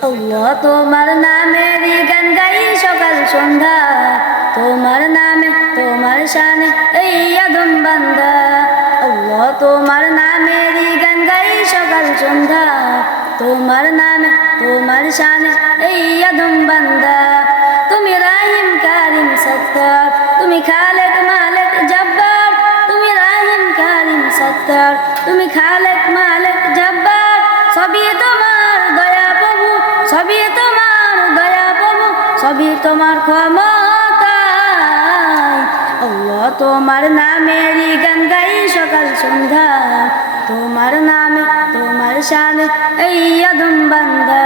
তোমার নামেরই গান গাই সকাল সন্ধ্যা। তোমার নামে, তোমার শানে এই আদম বান্দা। আল্লাহ তোমার নামেরই গান গাই সকাল সন্ধ্যা। তোমার নামে, তোমার শানে এই আদম বান্দা। তুমি রাহিম, কারিম, সত্তার। তুমি খালেক, মালেক, জব্বার। তুমি রাহিম, কারিম, সত্তার। তুমি খালেক মালেক সবই তোমার ক্ষমতায়। আল্লাহ তোমার নামেরই গান গাই সকাল সন্ধ্যা। তোমার নামে, তোমার শানে এই আদম বান্দা।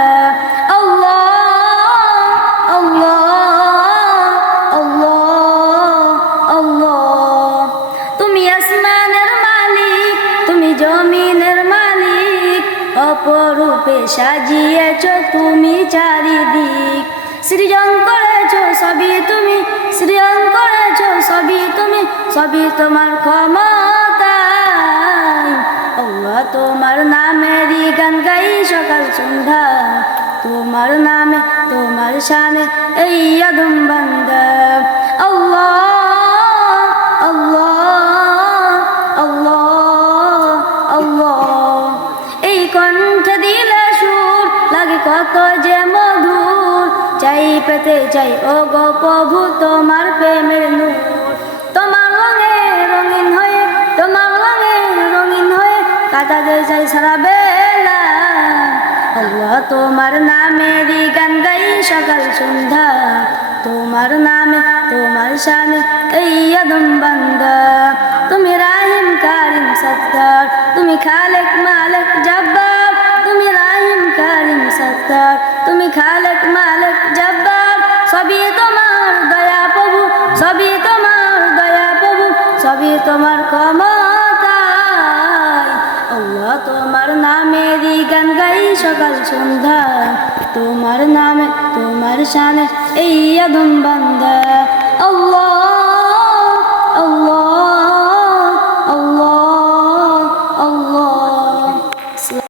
অপরূপে সাজিয়েছ তুমি চারিদিক। সৃজন করেছ সবই তুমি। সৃজন করেছ সবই তুমি। সবই তোমার ক্ষমতায়। আল্লাহ তোমার নামেরই গান গাই সকাল সন্ধ্যা। তোমার নামে, তোমার শানে এই আদম বান্দা। আল্লাহ কণ্ঠ দিলে সুর লাগে কত যে মধুর। চাই পেতে চাই ও গো প্রভু, তোমার প্রেমের নূর। তোমার রঙে রঙিন হয়ে, তোমার রঙে রঙিন হয়ে কাটাতে চাই সারা বেলা। আল্লাহ, তোমার নামেরই গান গাই সকাল সন্ধ্যা। তোমার নামে, তোমার শানে এই আদম বান্দা। তুমি রাহিম, কারিম, সত্তার। তুমি খালেক, মালেক, জব্বার। তুমি রাহিম, কারিম, সত্তার। তুমি খালেক, মালেক সবই তোমার দয়া প্রভু, সবই তোমার দয়া প্রভু, সবই তোমার আল্লাহ তোমার নামেরই গান গাই সকাল সন্ধ্যা। তোমার নামে, তোমার শানে এই আদম বান্দা। আল্লাহ